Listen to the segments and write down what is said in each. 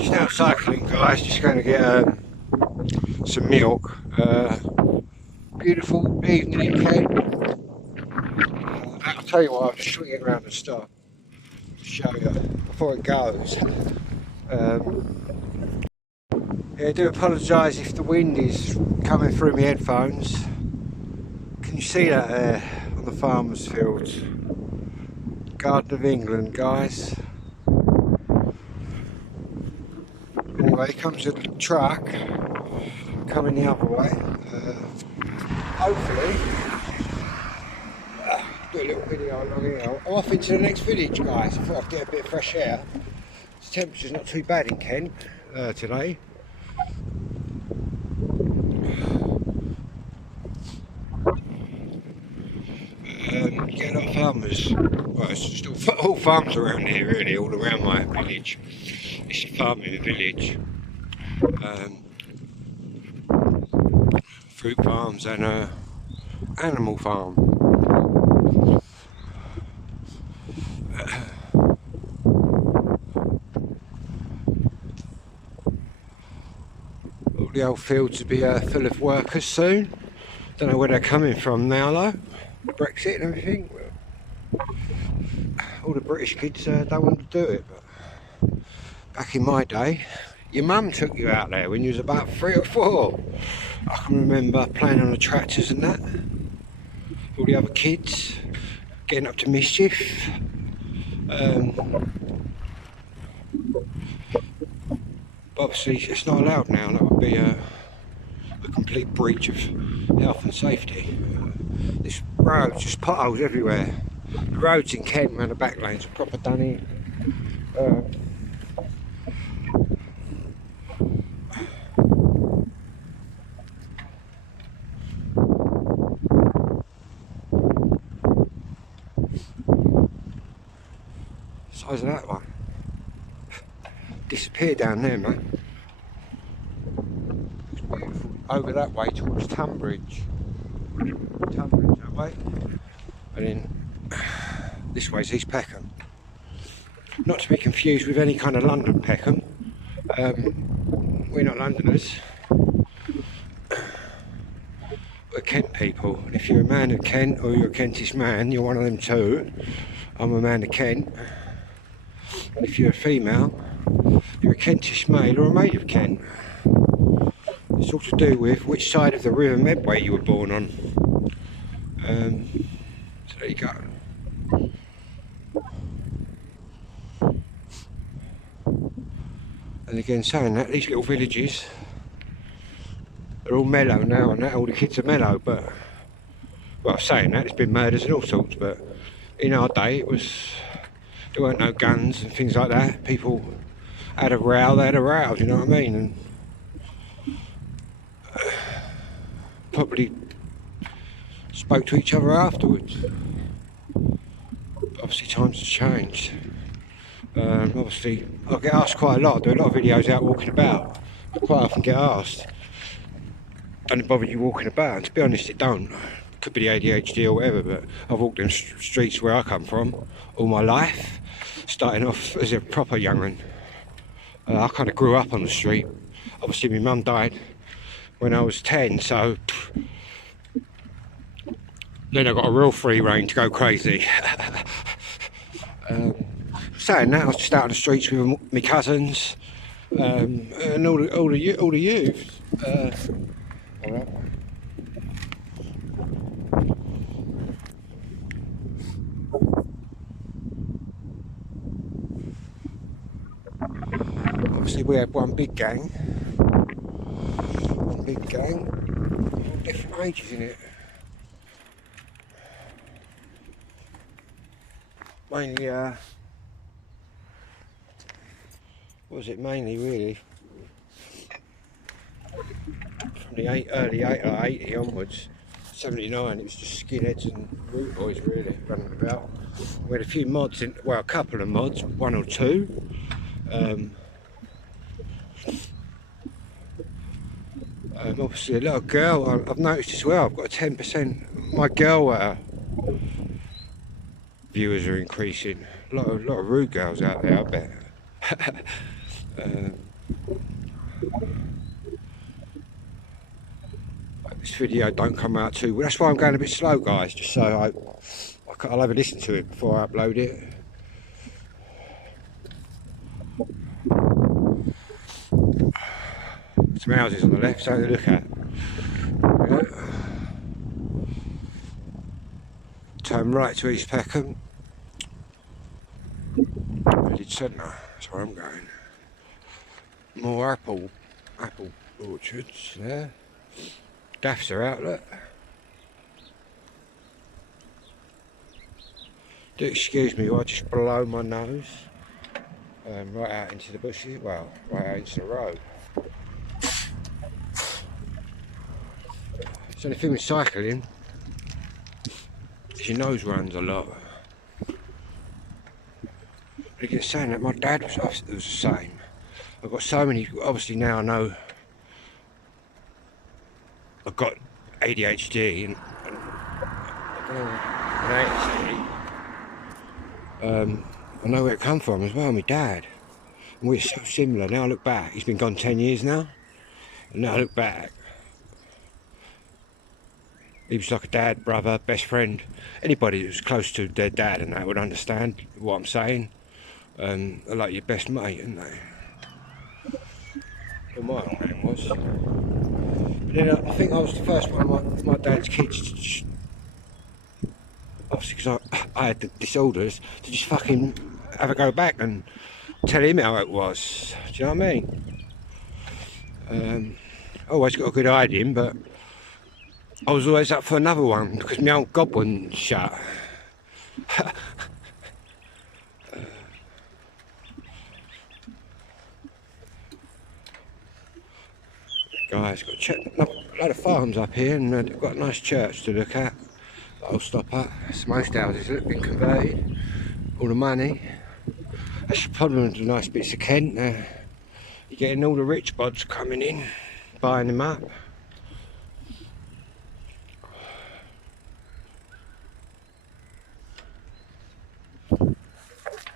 Just out cycling, guys. Just going to get some milk. Beautiful evening in Kent. I'll tell you what, I'll just swing it around and stop to show you before it goes. Yeah, I do apologise if the wind is coming through my headphones. Can you see that there on the farmer's fields? Garden of England, guys. Anyway, comes a truck coming the other way. Hopefully, do a little video along here. I'm off into the next village, guys. I thought I'd get a bit of fresh air. The temperature's not too bad in Kent today. Get a lot of farmers. Well, it's just all farms around here, really, all around my village. It's a farming village. Fruit farms and a animal farm. All the old fields will be full of workers soon. Don't know where they're coming from now though. Brexit and everything. All the British kids don't want to do it, but back in my day, your mum took you out there when you was about 3 or 4. I can remember playing on the tractors and that. All the other kids getting up to mischief. But obviously it's not allowed now. That would be a complete breach of health and safety. This road's just potholes everywhere. The roads in Kent around the back lanes are proper done in. Size of that one. Disappear down there, mate. It's beautiful. Over that way towards Tunbridge. Tunbridge that way. And then this way's East Peckham. Not to be confused with any kind of London Peckham. We're not Londoners. We're Kent people. And if you're a man of Kent or you're a Kentish man, you're one of them too. I'm a man of Kent. And if you're a female, you're a Kentish male or a maid of Kent. It's all to do with which side of the River Medway you were born on. So there you go. And again, saying that, these little villages are all mellow now, and that all the kids are mellow. But well, saying that, there's been murders and all sorts. But in our day, there weren't no guns and things like that. People had a row, they had a row. Do you know what I mean? And probably spoke to each other afterwards. But obviously times have changed. Obviously I get asked quite a lot. I do a lot of videos out walking about. I quite often get asked, don't it bother you walking about? And to be honest, it don't. Could be the ADHD or whatever, but I've walked them streets where I come from all my life, starting off as a proper young'un. I kind of grew up on the street. Obviously my mum died when I was 10, so then I got a real free rein to go crazy. Saying that, I was just out on the streets with my cousins and all the youth. All right. Obviously we had one big gang, all different ages in it. Mainly, what was it mainly really? From the early 80 onwards, 79, it was just skinheads and root boys really running about. We had a few mods, well a couple of mods, 1 or 2. Obviously a little girl, I've noticed as well, I've got a 10%, my girl viewers are increasing. A lot of rude girls out there, I bet. This video don't come out too well. That's why I'm going a bit slow, guys, just so I'll have a listen to it before I upload it. Some houses on the left, something to look at. Yeah. Turn right to East Peckham. Village centre, that's where I'm going. More apple orchards there. Daff's are outlet. Do excuse me while I just blow my nose right out into the bushes, well, right out into the road. So the thing with cycling is your nose runs a lot. But again, saying that, my dad was the same. I've got so many, obviously now I know I've got ADHD and I know where it come from as well, my dad. And we're so similar. Now I look back, he's been gone 10 years now, and now I look back, he was like a dad, brother, best friend. Anybody that was close to their dad and that would understand what I'm saying. They're like your best mate, aren't they? Well, my old man was. But then I think I was the first one of my dad's kids to just, obviously because I had the disorders, to just fucking have a go back and tell him how it was. Do you know what I mean? I always got a good eye on him, but I was always up for another one because my old gob wasn't shut. Guys, got a lot of farms up here, and they've got a nice church to look at. I'll stop at. Most houses that have been converted, all the money. That's the problem with the nice bits of Kent. You're getting all the rich bods coming in, buying them up.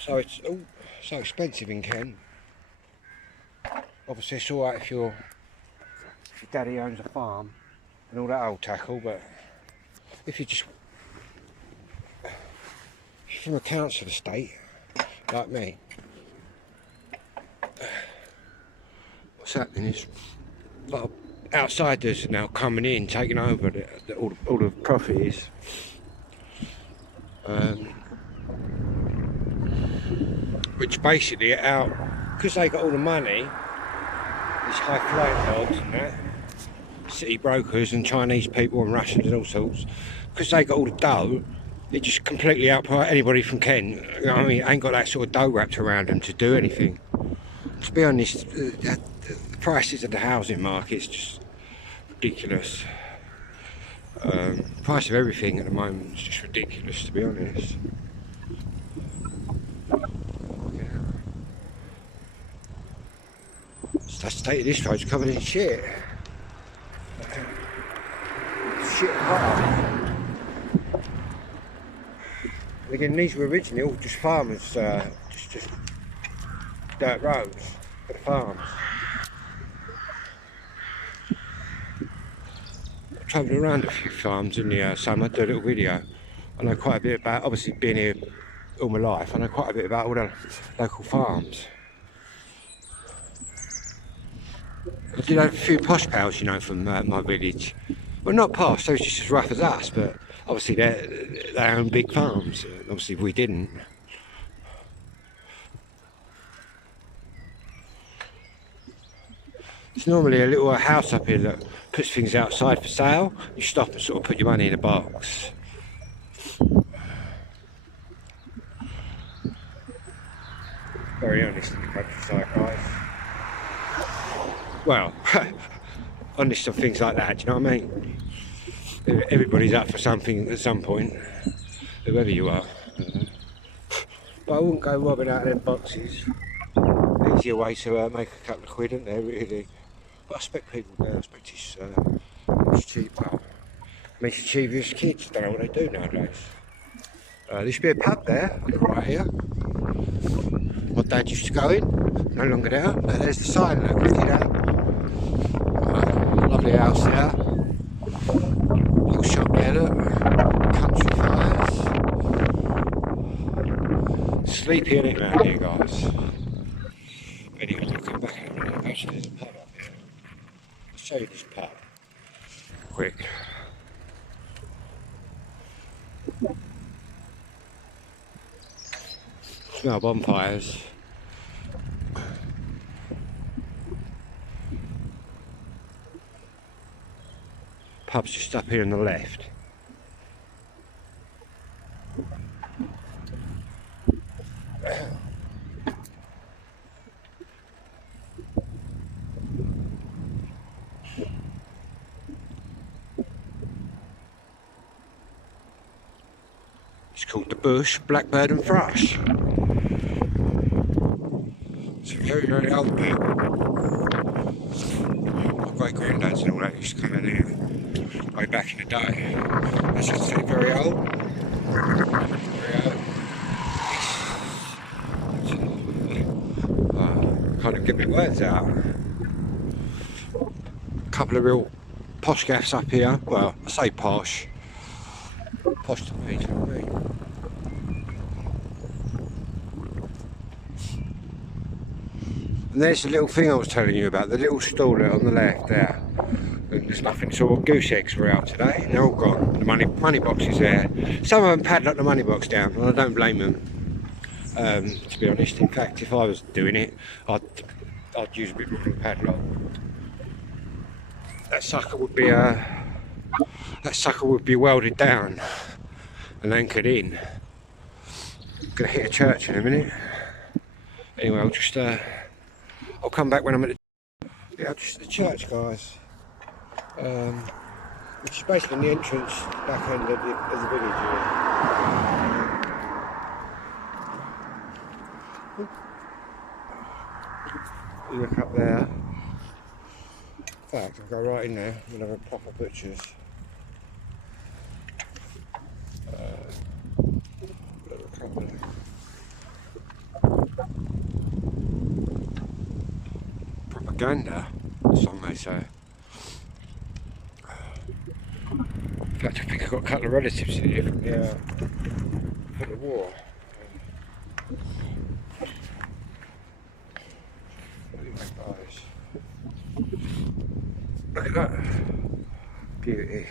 So it's all so expensive in Kent. Obviously it's alright if your daddy owns a farm and all that old tackle, but if you're from a council estate like me, what's happening is a lot of outsiders are now coming in, taking over all the properties. Which basically are out, because they got all the money, these high flying dogs and that, city brokers and Chinese people and Russians and all sorts, because they got all the dough, they just completely outprice anybody from Kent. You know what I mean? Ain't got that sort of dough wrapped around them to do anything. To be honest, the prices of the housing market's just ridiculous. Price of everything at the moment is just ridiculous, to be honest. The state of this road's covered in shit. Shit apart. Again, these were originally all just farmers, just dirt roads for the farms. I travelled around a few farms in the summer, did a little video. I know quite a bit about, obviously being here all my life, I know quite a bit about all the local farms. I did have a few posh pals, you know, from my village. Well, not posh, they was just as rough as us, but obviously they own big farms. Obviously we didn't. It's normally a little house up here that puts things outside for sale. You stop and sort of put your money in a box. Very honest in the countryside, guys. Well, honest on things like that, do you know what I mean? Everybody's up for something at some point, whoever you are. But I wouldn't go robbing out of them boxes. Easier way to make a couple of quid, isn't there, really? But I expect people do. I expect it's cheap. Well, mischievous kids don't know what they do nowadays. There used to be a pub there, right here. My dad used to go in, no longer there. There's the sign, look, look at that. Lovely house there. Little shop there, look. Country fires. Sleepy in it around here, guys. Anyway, I'll come back in a minute. Actually, there's a pub up here. I'll show you this pub. Quick. Smell bonfires. Pub's just up here on the left. It's called the Bush, Blackbird and Thrush. It's a very, very old pub. My great granddads and all that used to come in here way back in the day. As you can see, very old. Very old. Can't even get my words out. A couple of real posh gaffs up here. Well, I say posh. Posh to me, do you know what I mean? And there's the little thing I was telling you about, the little stall there on the left there. And there's nothing, so goose eggs were out today, and they're all gone. The money box is there. Some of them padlocked the money box down, and I don't blame them. To be honest, in fact, if I was doing it, I'd use a bit more of a padlock. That sucker would be welded down and anchored in. I'm gonna hit a church in a minute. Anyway, I'll come back when I'm at just the church, guys. Which is basically the entrance back end of the village here. You look up there. In fact, I'll go right in there. We'll have a proper butcher's. Propaganda, some may say. In fact, I think I've got a couple of relatives in here from the war. Look at that. Beauty.